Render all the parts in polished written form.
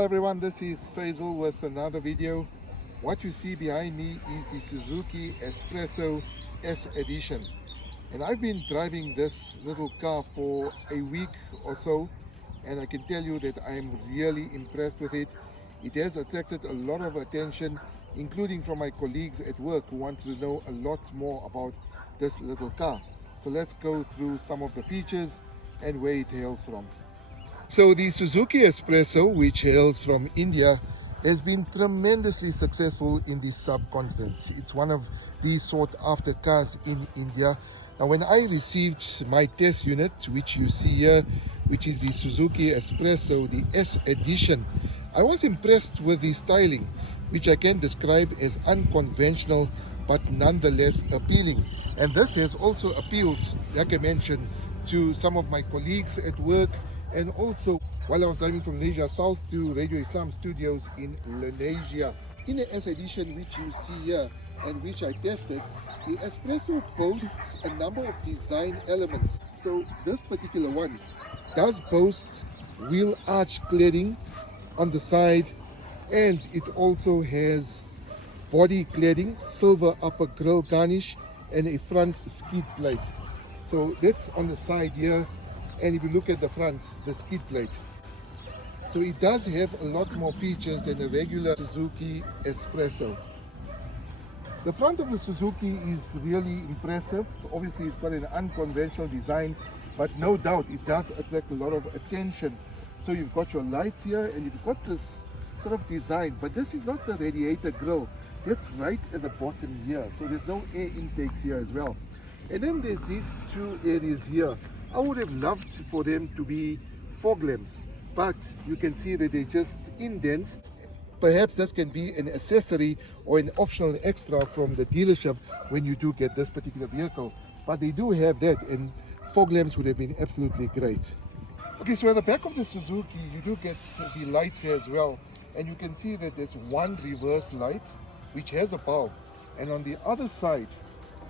Hello everyone, this is Faisal with another video. What you see behind me is the Suzuki S-Presso S Edition. And I've been driving this little car for a week or so, and I can tell you that I'm really impressed with it. It has attracted a lot of attention, including from my colleagues at work who want to know a lot more about this little car. So let's go through some of the features and where it hails from. So the Suzuki S-Presso, which hails from India, has been tremendously successful in the subcontinent. It's one of the sought after cars in India. Now when I received my test unit, which you see here, which is the Suzuki S-Presso, the S Edition, I was impressed with the styling, which I can describe as unconventional but nonetheless appealing. And this has also appealed, like I mentioned, to some of my colleagues at work, and also while I was driving from Malaysia South to Radio Islam studios in Malaysia. In the S Edition, which you see here and which I tested, the S-Presso boasts a number of design elements. So this particular one does boast wheel arch cladding on the side, and it also has body cladding, silver upper grille garnish, and a front skid plate. So that's on the side here. And if you look at the front, the skid plate. So it does have a lot more features than a regular Suzuki S-Presso. The front of the Suzuki is really impressive. Obviously it's got an unconventional design, but no doubt it does attract a lot of attention. So you've got your lights here and you've got this sort of design, but this is not the radiator grille. That's right at the bottom here. So there's no air intakes here as well. And then there's these two areas here. I would have loved for them to be fog lamps, but you can see that they're just indents. Perhaps this can be an accessory or an optional extra from the dealership when you do get this particular vehicle. But they do have that, and fog lamps would have been absolutely great. Okay, so at the back of the Suzuki, you do get the lights here as well. And you can see that there's one reverse light, which has a bulb. And on the other side,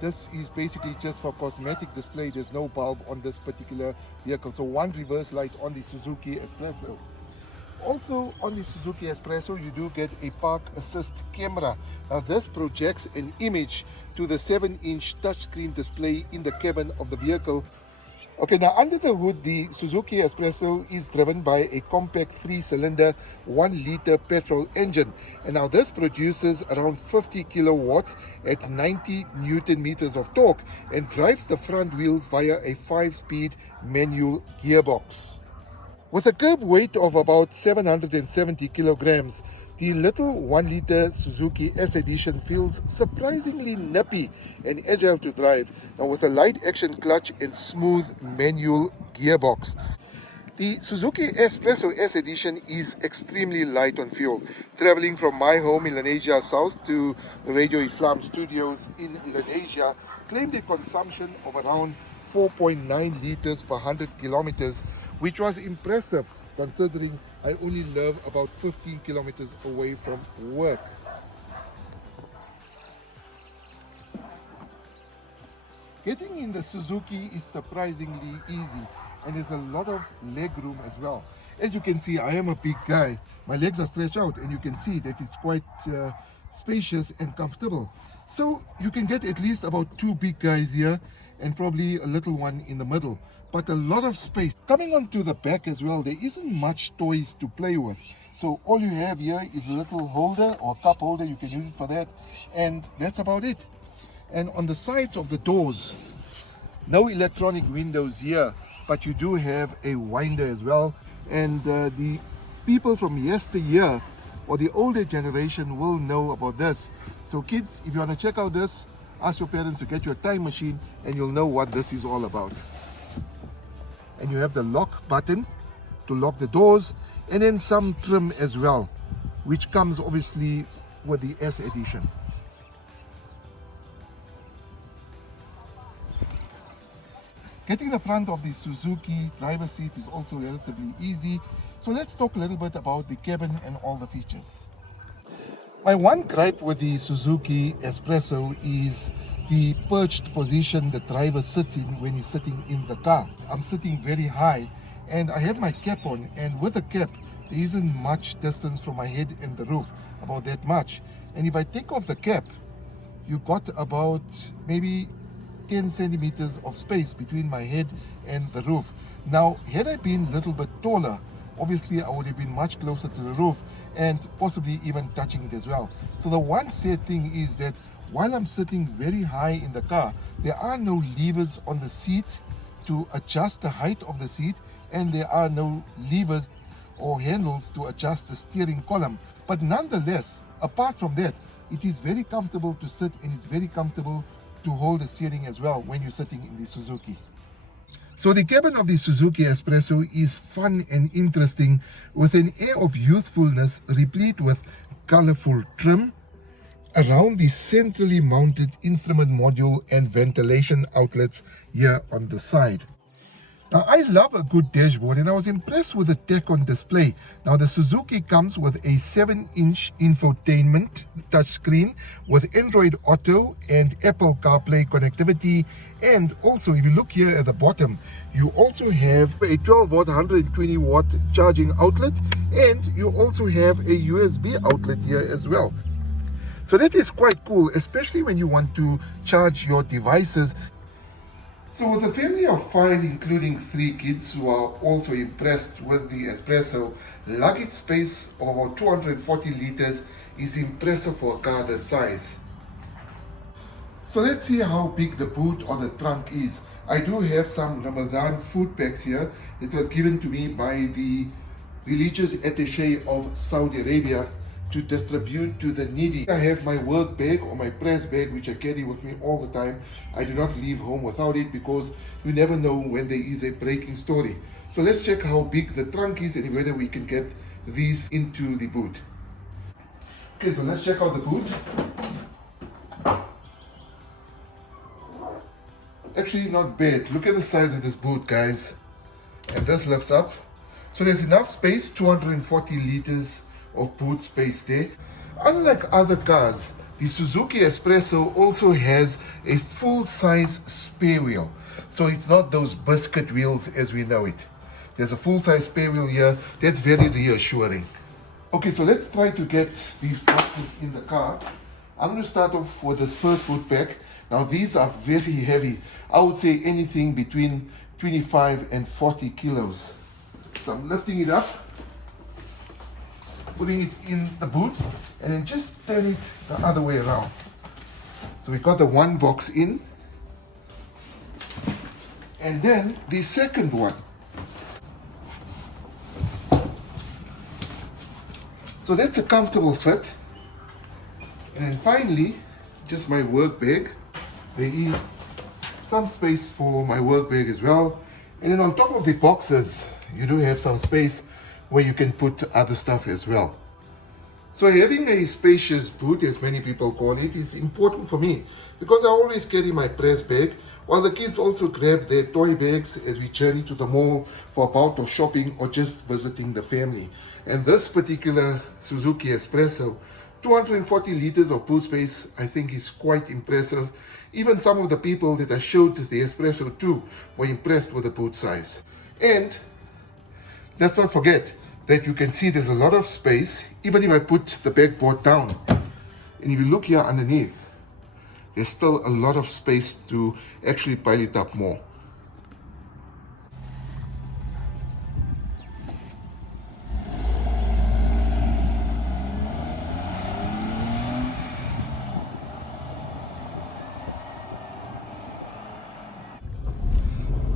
this is basically just for cosmetic display. There's no bulb on this particular vehicle. So one reverse light on the Suzuki S-Presso. Also on the Suzuki S-Presso, you do get a park assist camera. Now this projects an image to the 7-inch touchscreen display in the cabin of the vehicle. Okay, now under the hood, the Suzuki S-Presso is driven by a compact 3-cylinder 1-liter petrol engine. And now this produces around 50 kilowatts at 90 Newton meters of torque and drives the front wheels via a 5-speed manual gearbox. With a curb weight of about 770 kilograms, the little 1-liter Suzuki S Edition feels surprisingly nippy and agile to drive, now with a light action clutch and smooth manual gearbox. The Suzuki S-Presso S Edition is extremely light on fuel. Traveling from my home in Malaysia South to Radio Islam studios in Malaysia claimed a consumption of around 4.9 liters per 100 kilometers, which was impressive considering I only live about 15 kilometers away from work. Getting in the Suzuki is surprisingly easy, and there's a lot of leg room as well. As you can see, I am a big guy. My legs are stretched out, and you can see that it's quite spacious and comfortable. So you can get at least about 2 big guys here and probably a little one in the middle, but a lot of space. Coming onto the back as well, there isn't much toys to play with. So all you have here is a little holder or cup holder. You can use it for that, and that's about it. And on the sides of the doors, no electronic windows here, but you do have a winder as well. And the people from yesteryear or the older generation will know about this. So kids, if you want to check out this, ask your parents to get you a time machine and you'll know what this is all about. And you have the lock button to lock the doors, and then some trim as well, which comes obviously with the S Edition. Getting the front of the Suzuki driver's seat is also relatively easy. So let's talk a little bit about the cabin and all the features. My one gripe with the Suzuki S-Presso is the perched position the driver sits in when he's sitting in the car. I'm sitting very high and I have my cap on, and with the cap there isn't much distance from my head and the roof, about that much. And if I take off the cap, you got about maybe 10 centimeters of space between my head and the roof. Now, had I been a little bit taller, obviously I would have been much closer to the roof and possibly even touching it as well. So the one sad thing is that while I'm sitting very high in the car, there are no levers on the seat to adjust the height of the seat, and there are no levers or handles to adjust the steering column. But nonetheless, apart from that, it is very comfortable to sit, and it's very comfortable to hold the steering as well when you're sitting in the Suzuki. So the cabin of the Suzuki S-Presso is fun and interesting, with an air of youthfulness replete with colorful trim around the centrally mounted instrument module and ventilation outlets here on the side. Now, I love a good dashboard, and I was impressed with the tech on display. Now, the Suzuki comes with a 7-inch infotainment touchscreen with Android Auto and Apple CarPlay connectivity. And also, if you look here at the bottom, you also have a 12-watt, 120-watt charging outlet, and you also have a USB outlet here as well. So that is quite cool, especially when you want to charge your devices. So with a family of 5, including 3 kids who are also impressed with the S-Presso, luggage space of about 240 liters is impressive for a car this size. So let's see how big the boot or the trunk is. I do have some Ramadan food packs here. It was given to me by the religious attaché of Saudi Arabia to distribute to the needy. I have my work bag or my press bag, which I carry with me all the time. I do not leave home without it, because you never know when there is a breaking story. So let's check how big the trunk is and whether we can get these into the boot. Okay, so let's check out the boot. Actually not bad. Look at the size of this boot, guys. And this lifts up. So there's enough space, 240 liters of boot space there. Unlike other cars, the Suzuki S-Presso also has a full-size spare wheel. So it's not those biscuit wheels as we know it. There's a full-size spare wheel here. That's very reassuring. Okay, so let's try to get these boxes in the car. I'm going to start off with this first foot pack. Now these are very heavy. I would say anything between 25 and 40 kilos. So I'm lifting it up, putting it in the boot, and then just turn it the other way around. So we got the one box in, and then the second one. So that's a comfortable fit. And then finally, just my work bag. There is some space for my work bag as well. And then on top of the boxes, you do have some space where you can put other stuff as well. So having a spacious boot, as many people call it, is important for me, because I always carry my press bag, while the kids also grab their toy bags as we journey to the mall for a bout of shopping or just visiting the family. And this particular Suzuki S-Presso, 240 liters of boot space, I think is quite impressive. Even some of the people that I showed the S-Presso to were impressed with the boot size. And let's not forget that you can see there's a lot of space, even if I put the backboard down. And if you look here underneath, there's still a lot of space to actually pile it up more.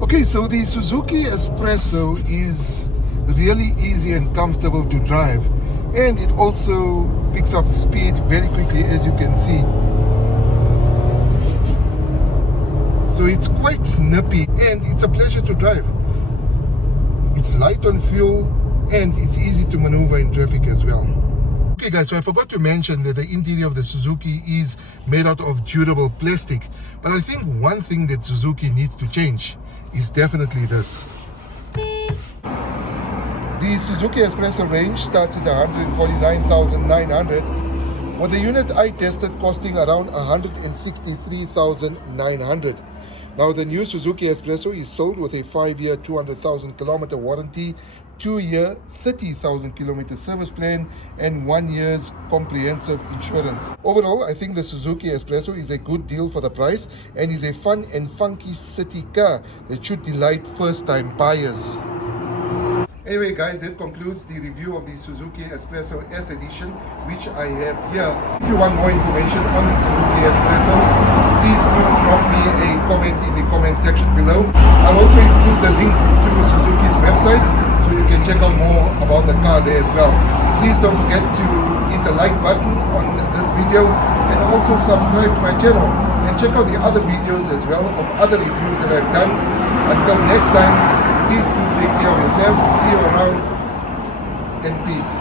Okay, so the Suzuki S-Presso is really easy and comfortable to drive, and it also picks up speed very quickly, as you can see. So it's quite snappy and it's a pleasure to drive. It's light on fuel and it's easy to maneuver in traffic as well. Okay guys, so I forgot to mention that the interior of the Suzuki is made out of durable plastic, but I think one thing that Suzuki needs to change is definitely this. The Suzuki S-Presso range starts at 149,900, with the unit I tested costing around 163,900. Now the new Suzuki S-Presso is sold with a 5-year, 200,000 kilometer warranty 2-year, 30,000 kilometer service plan, and 1 year's comprehensive insurance. Overall, I think the Suzuki S-Presso is a good deal for the price and is a fun and funky city car that should delight first-time buyers. Anyway guys, that concludes the review of the Suzuki S-Presso S Edition, which I have here. If you want more information on the Suzuki S-Presso, please do drop me a comment in the comment section below. I'll also include the link to Suzuki's website so you can check out more about the car there as well. Please don't forget to hit the like button on this video and also subscribe to my channel and check out the other videos as well of other reviews that I've done. Until next time, please do take care of yourself. See you around and peace.